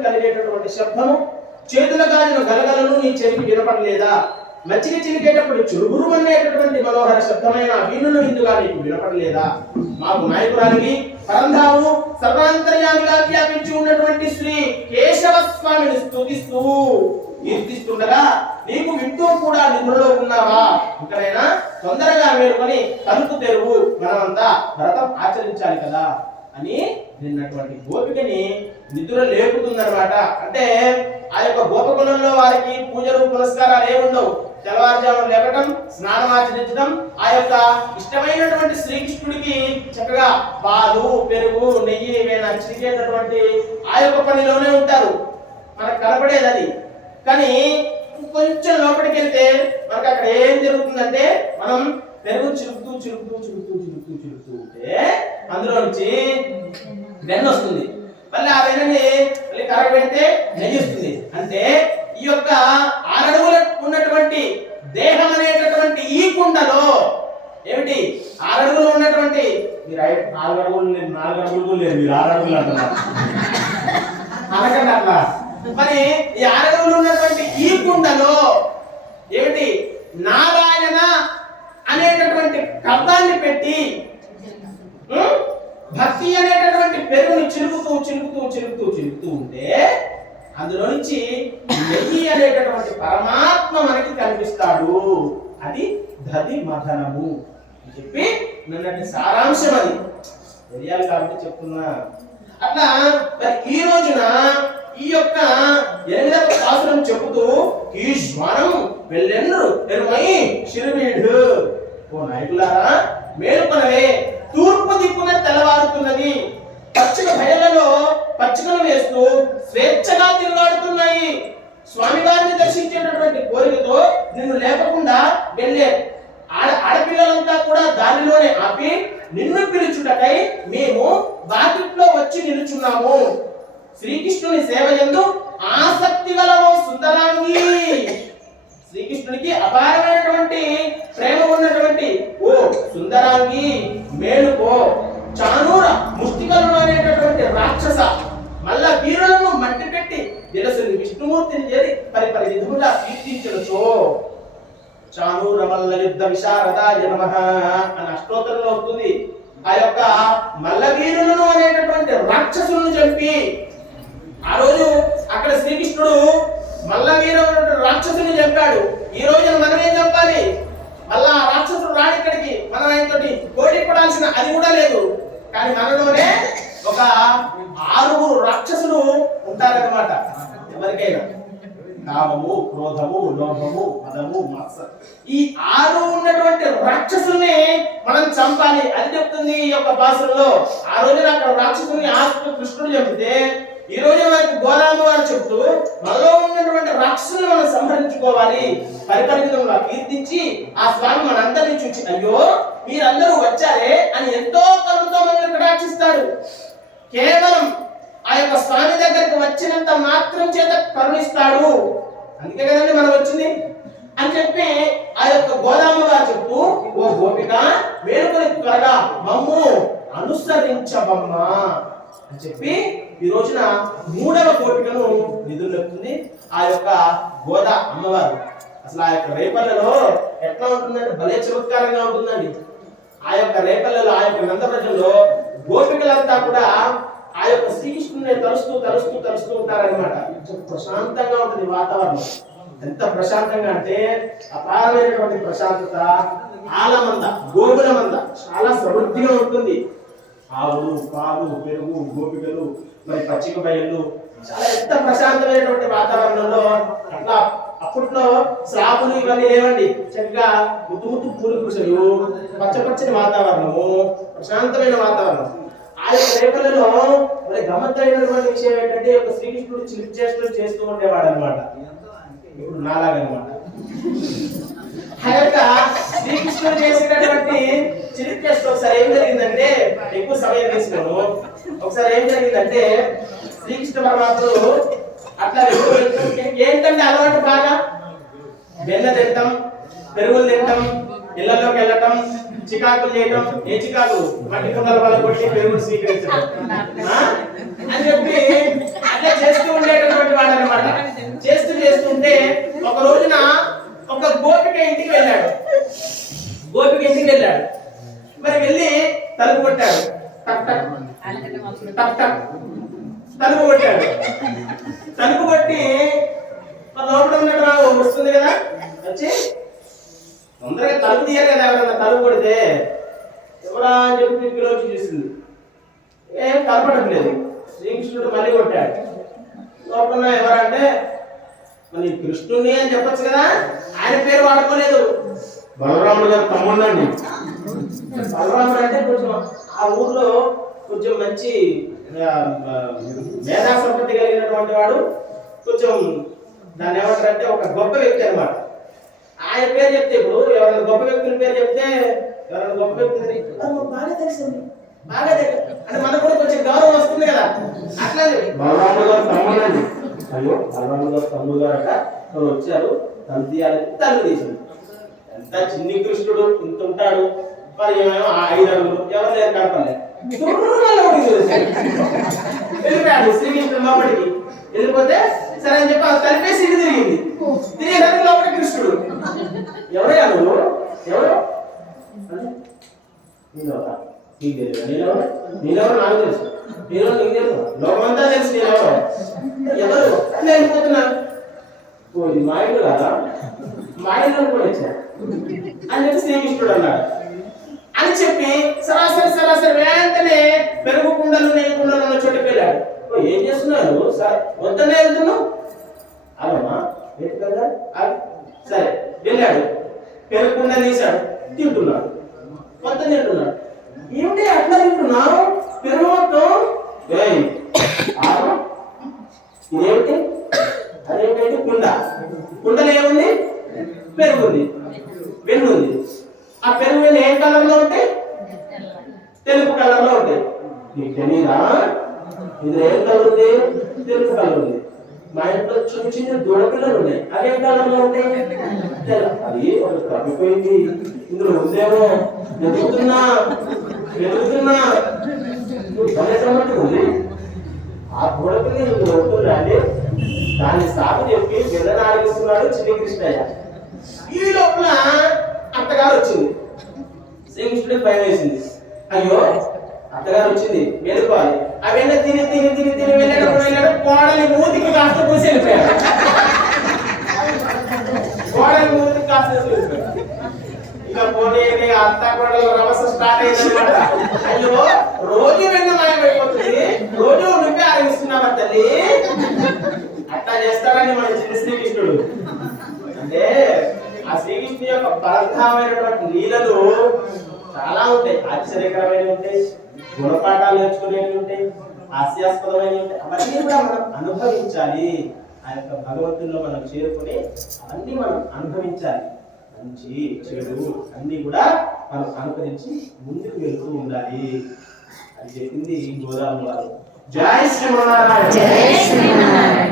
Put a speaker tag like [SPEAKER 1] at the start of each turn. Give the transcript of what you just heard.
[SPEAKER 1] కలిగేటటువంటి శబ్దము. చేతుల గాలిన గలగలను నీ చెవికి వినపడలేదా? మచ్చిక చిలికేటప్పుడు చురుగురు అనేటటువంటి మనోహర శబ్దమైన వీణులు ఇందుగా నీకు వినపడలేదా? మాకు నాయకురాలివి పరంధాము సర్వాంతర్యామిగా వ్యాపించి ఉన్నటువంటి శ్రీ కేశవ స్వామిని స్థుతిస్తూ కీర్తిస్తుండగా నీకు వింటూ కూడా నిధులలో ఉన్నావా? ఇక్కడైనా తొందరగా మేలుకొని తలుపు తెరువు. మనమంతా వ్రతం ఆచరించాలి కదా. అని నిన్నటువంటి గోపికని నిద్ర లేపుతుందనమాట అంటే ఆ యొక్క గోపకులంలో వారికి పూజలు పునస్కారాలు ఏముండవు తెల్లవారుజామున లేపటం స్నానం ఆచరించడం ఆ యొక్క ఇష్టమైనటువంటి శ్రీకృష్ణుడికి చక్కగా పాలు పెరుగు నెయ్యి ఏమైనా చిరిగేటటువంటి ఆ యొక్క పనిలోనే ఉంటారు. మనకు కనపడేది అది. కానీ కొంచెం లోపలికి వెళ్తే మనకు అక్కడ ఏం జరుగుతుందంటే మనం పెరుగు చిలుకుతూ చిలుకుతూ చిలుకుతూ చిలుకుతూ చిలుకుతూ వస్తే అందులో నుంచి వెన్న వస్తుంది. మళ్ళీ ఆ వెన్నని మళ్ళీ కరగబెడితే నెయ్యి వస్తుంది. అంటే ఈ యొక్క ఆరడుగుల ఉన్నటువంటి దేహం అనేటటువంటి ఈ కుండలో ఏమిటి? ఆరడుగులు ఉన్నటువంటి మీరు ఐ- నాలుగు అడుగులు లేదు నాలుగు అడుగులు కూడా లేదు మీరు ఆరు అడుగులు అంటున్నారు. అనకండి అట్లా. మరి ఈ ఆరడుగులు ఉన్నటువంటి ఈ కుండలో ఏమిటి? నారాయణ అనేటటువంటి కర్తాన్ని పెట్టి భక్తి అనేటటువంటి పెరుగుని చిలుకుతూ చిలుకుతూ చిలుకుతూ చిలుపుతూ ఉంటే అందులో నుంచి నెయ్యి అనేటటువంటి పరమాత్మ మనకి కనిపిస్తాడు. అది దది మథనము అని చెప్పి నన్నటి సారాంశం అది. తెలియాలి కాబట్టి చెప్తున్నా. అట్లా మరి ఈ రోజున ఈ యొక్క ఎనిమిదవ శాస్త్రం చెబుతూ శ్వానం వెళ్ళెన్ను ఎరుమై శిరువీడు ఓ నాయకులారా మేలుకొనవే. తిరుగాడుతున్నది పచ్చిక బయళ్ళలో పచ్చికలు వేస్తూ స్వేచ్ఛగా తిరుగాడుతున్నాయి. స్వామి గారిని దర్శించేటటువంటి కోరికతో నిన్ను లేపకుండా వెళ్ళే ఆడ ఆడపిల్లలంతా కూడా దానిలోనే ఆపి నిన్ను పిలుచుటకై మేము వాకిట్లో వచ్చి నిలుచున్నాము. శ్రీకృష్ణుని సేవ ఎందు ఆసక్తి గలము సుందరాంగి. శ్రీకృష్ణుడికి అపారమైనటువంటి ప్రేమ ఉన్నటువంటి ఓ సుందరాంగి మేలుకో చాను విశారదాయ నమః అని అష్టోత్తరంలో వస్తుంది. ఆ యొక్క మల్లవీరులను అనేటటువంటి రాక్షసులను చంపి ఆ రోజు అక్కడ శ్రీకృష్ణుడు మల్లవీర రాక్షసుని చంపాడు. ఈ రోజున మనం ఏం చంపాలి మళ్ళా ఆ రాక్షసుడు రాడు ఇక్కడికి మనం ఆయనతోటి పోటీ పడాల్సిన అది కూడా లేదు. కానీ మనలోనే ఒక ఆరుగురు రాక్షసులు ఉంటారన్నమాట. ఎవరికైనా. కామము క్రోధము లోభము మదము మత్స ఈ ఆరు ఉన్నటువంటి రాక్షసుల్ని మనం చంపాలి. అది చెప్తుంది ఈ యొక్క భాషల్లో ఆ రోజున అక్కడ రాక్షసుని ఆత్మ కృష్ణుడు చెబితే ఈ రోజు మనకి గోరామ వారు చెప్తూ మనలో ఉన్నటువంటి రాక్షసుని మనం సంహరించుకోవాలి. పరిపరిమితంగా కీర్తించి ఆ స్వామి మనందరినీ చూచి అయ్యో మీరందరూ వచ్చారే అని ఎంతో కరుణతో మనల్ని రాక్షిస్తారు కేవలం ఆ యొక్క స్వామి దగ్గరికి వచ్చినంత మాత్రం చేత కరుణిస్తాడు. అందుకే కదండి మనం వచ్చింది? అని చెప్పి ఆ యొక్క గోదామ గారు చెప్తూ ఓ గోపిక మేలుకొని త్వరగా మమ్ము అనుసరించబమ్మా. అని చెప్పి ఈ రోజున మూడవ కోటికను నిధులెత్తుంది ఆ యొక్క గోదా అమ్మవారు. అసలు ఆ యొక్క రేపల్లలో ఎట్లా ఉంటుందంటే భలే చమత్కారంగా ఉంటుందండి. ఆ యొక్క రేపల్లలో ఆ యొక్క నందప్రజల్లో గోపికలంతా కూడా ఆ యొక్క శ్రీకృష్ణుని తలుస్తూ తలుస్తూ తలుస్తూ ఉంటారనమాట ప్రశాంతంగా ఉంటుంది వాతావరణం. ఎంత ప్రశాంతంగా అంటే అపారమైనటువంటి ప్రశాంతత ఆలమంద గోగుల మంద చాలా సమృద్ధిగా ఉంటుంది. ఆవులు పాలు పెరుగు గోపికలు మరి పచ్చిక బయళ్ళు చాలా ఎంత ప్రశాంతమైనటువంటి వాతావరణంలో అట్లా అప్పట్లో శ్రాపులు ఇవన్నీ లేవండి. చక్కగా ముద్దు ముద్దు పూలు కుసలు పచ్చ పచ్చని వాతావరణము ప్రశాంతమైన వాతావరణం. యొక్క రేపలలో మరి గమ్మత్తైనటువంటి విషయం ఏంటంటే ఒక శ్రీకృష్ణుడు చిలిప్ చేస్తూ చేస్తూ ఉండేవాడు అనమాట ఇప్పుడు నాలాగనమాట. ఆ యొక్క శ్రీకృష్ణుడు చేసినటువంటి చిలిప్ చేస్తూ ఒకసారి ఏం జరిగిందంటే ఎక్కువ సమయం తీసుకోను. ఒకసారి ఏం జరిగిందంటే శ్రీకృష్ణ పరమాత్ముడు అట్లా ఏంటంటే అలవాటు బాగా? బెల్ల తింటాం పెరుగులు తింటాం ఇళ్ళలోకి వెళ్ళటం చికాకు చేయటం ఏ చికాకు? మట్టి కుండల కొట్టి పెరుగు స్వీకరించడం అని చెప్పి అట్లా చేస్తూ ఉండేటటువంటి వాడు అనమాట చేస్తూ చేస్తుంటే ఒక రోజున ఒక గోపిక ఇంటికి వెళ్ళాడు. గోపిక ఇంటికి వెళ్ళాడు. మరి వెళ్ళి తలుపు కొట్టాడు. టక్ టక్. తలుపు కొట్టాడు. తలుపు కొట్టి లోపల ఉన్నట్టు వస్తుంది కదా? వచ్చి తొందరగా తలుపు తీయాలి కదా ఎవరన్నా తలుపు కొడితే? ఎవరా అని చెప్పి కిటికీలో వచ్చి చూసింది. ఏం కనపడట్లేదు. శ్రీకృష్ణుడు మళ్ళీ కొట్టాడు. లోపల ఎవరంటే మరి కృష్ణుని అని చెప్పొచ్చు కదా? ఆయన పేరు వాడుకోలేదు. బలరాముడు గారు తమ్ముడండి. బలరాముడు అంటే కొంచెం ఆ ఊర్లో కొంచెం మంచి మేధా సంపత్తి కలిగినటువంటి వాడు. కొంచెం దాన్ని ఏమంటారంటే ఒక గొప్ప వ్యక్తి అన్నమాట. ఆయన పేరు చెప్తే ఇప్పుడు ఎవరైనా గొప్ప వ్యక్తుల పేరు చెప్తే ఎవరైనా గొప్ప వ్యక్తులు బాగా తెలుసండి బాగా తెలుసు. అంటే మనకు కూడా కొంచెం గౌరవం వస్తుంది కదా. అట్లానే బలరాముడు గారు తమ్ముడండి. అయ్యో బలరాముడు గారు తమ్ముడు గారు అట ఎవరు వచ్చారు. తను తీయాలని తల్లి తీసింది ఎంత చిన్ని కృష్ణుడు ఇంత ఉంటాడు. మరి ఏమేమో ఆ ఐదు అడుగులు. ఎవరు లేరు కనపడలే వెళ్ళిపోయాడు. శ్రీకృష్ణుడు లోపలికి. వెళ్ళిపోతే సరే అని చెప్పి తలిపేసి ఇటు తిరిగింది. తిరిగేసరికి లోపల కృష్ణుడు ఎవరయ్యా నువ్వు? ఎవరు? అంటే, నేనెవరా? నీకు తెలియదా? నేనెవరు? నేనెవరు నాకు తెలుసు. నేనెవరు నీకు తెలుసు. లోకమంతా తెలుసు ఎవరు? నేను వెళ్ళిపోతున్నా ఓ ఇది మా ఇల్లు కదా? మా ఇల్లు కూడా వచ్చా? అని చెప్పి శ్రీకృష్ణుడు అన్నాడు. అని చెప్పి సరాసరి సరాసరి వెంటనే పెరుగు కుండలు నెయ్యి కుండలు ఉన్న చోటుకి వెళ్ళాడు. ఏం చేస్తున్నారు? సార్ వద్దనే వెళ్తున్నావు అలామా ఏంటి కదా? సరే వెళ్ళాడు. పెరుగు కుండ తీశాడు. తింటున్నాడు. కొత్త తింటున్నాడు. ఏమిటి అట్లా తింటున్నావు? పెరుగు మొత్తం ఏయ్, ఇదేమిటి? అదేంటంటే కుండ. కుండలో ఏముంది? పెరుగుంది. వెన్నుంది. ఉంది ఆ పెరుగు వెన్ను ఏ కలర్లో ఉంటాయి? తెలుపు కలర్లో ఉంటాయి. నీకు తెలీదా? ఇది ఏం కలుగుంది తెలుపు కలుగుంది మా ఇంట్లో చిన్న చిన్న దూడపిల్లలు ఉన్నాయి. అవి ఏం కలర్లో ఉంటాయి అది తప్పిపోయింది. ఇందులో ఉందేమో? ఎదుగుతున్నా ఎదుగుతున్నా నువ్వు ఉంది. ఆ గోడకి ఇందులో ఉంటుందండి దాన్ని సాగు చెప్పి బిడ్డ ఆడిస్తున్నాడు చిన్న కృష్ణయ్య. ఈ లోపల అత్తగారు వచ్చింది. శ్రీకృష్ణుడికి భయం వేసింది. అయ్యో అత్తగారు వచ్చింది. మేలుకోవాలి. అవన్నీ తిని తిని తిని తిని వెళ్ళేటప్పుడు వెళ్ళాడు. కోడలి మూతికి కాస్త పూసి వెళ్ళిపోయాడు. కోడలి మూతికి కాస్త పూసి ఇక పోనీ అత్త కోడలు రమస స్టార్ట్ అయిందన్నమాట. అయ్యో రోజు వెన్న మాయమైపోతుంది రోజు నువ్వే ఆరగిస్తున్నావా తల్లి? అట్లా చేస్తారని మన చిన్న శ్రీకృష్ణుడు. అంటే ఆ శ్రీకృష్ణుని యొక్క పరధామైనటువంటి లీలలు చాలా ఉంటాయి ఆశ్చర్యకరమైన ఉంటాయి. గుణపాఠాలు నేర్చుకునేవి ఉంటాయి హాస్యాస్పదమైనవి అవన్నీ కూడా మనం అనుభవించాలి. ఆ యొక్క భగవంతుల్లో మనం చేరుకొని అవన్నీ మనం అనుభవించాలి. మంచి చెడు అన్ని కూడా మనం అనుకరించి ముందుకు వెళ్తూ ఉండాలి. అని చెప్పింది గోదావరి వారు. జై శ్రీమన్నారాయణ.
[SPEAKER 2] జై శ్రీమన్నారాయణ.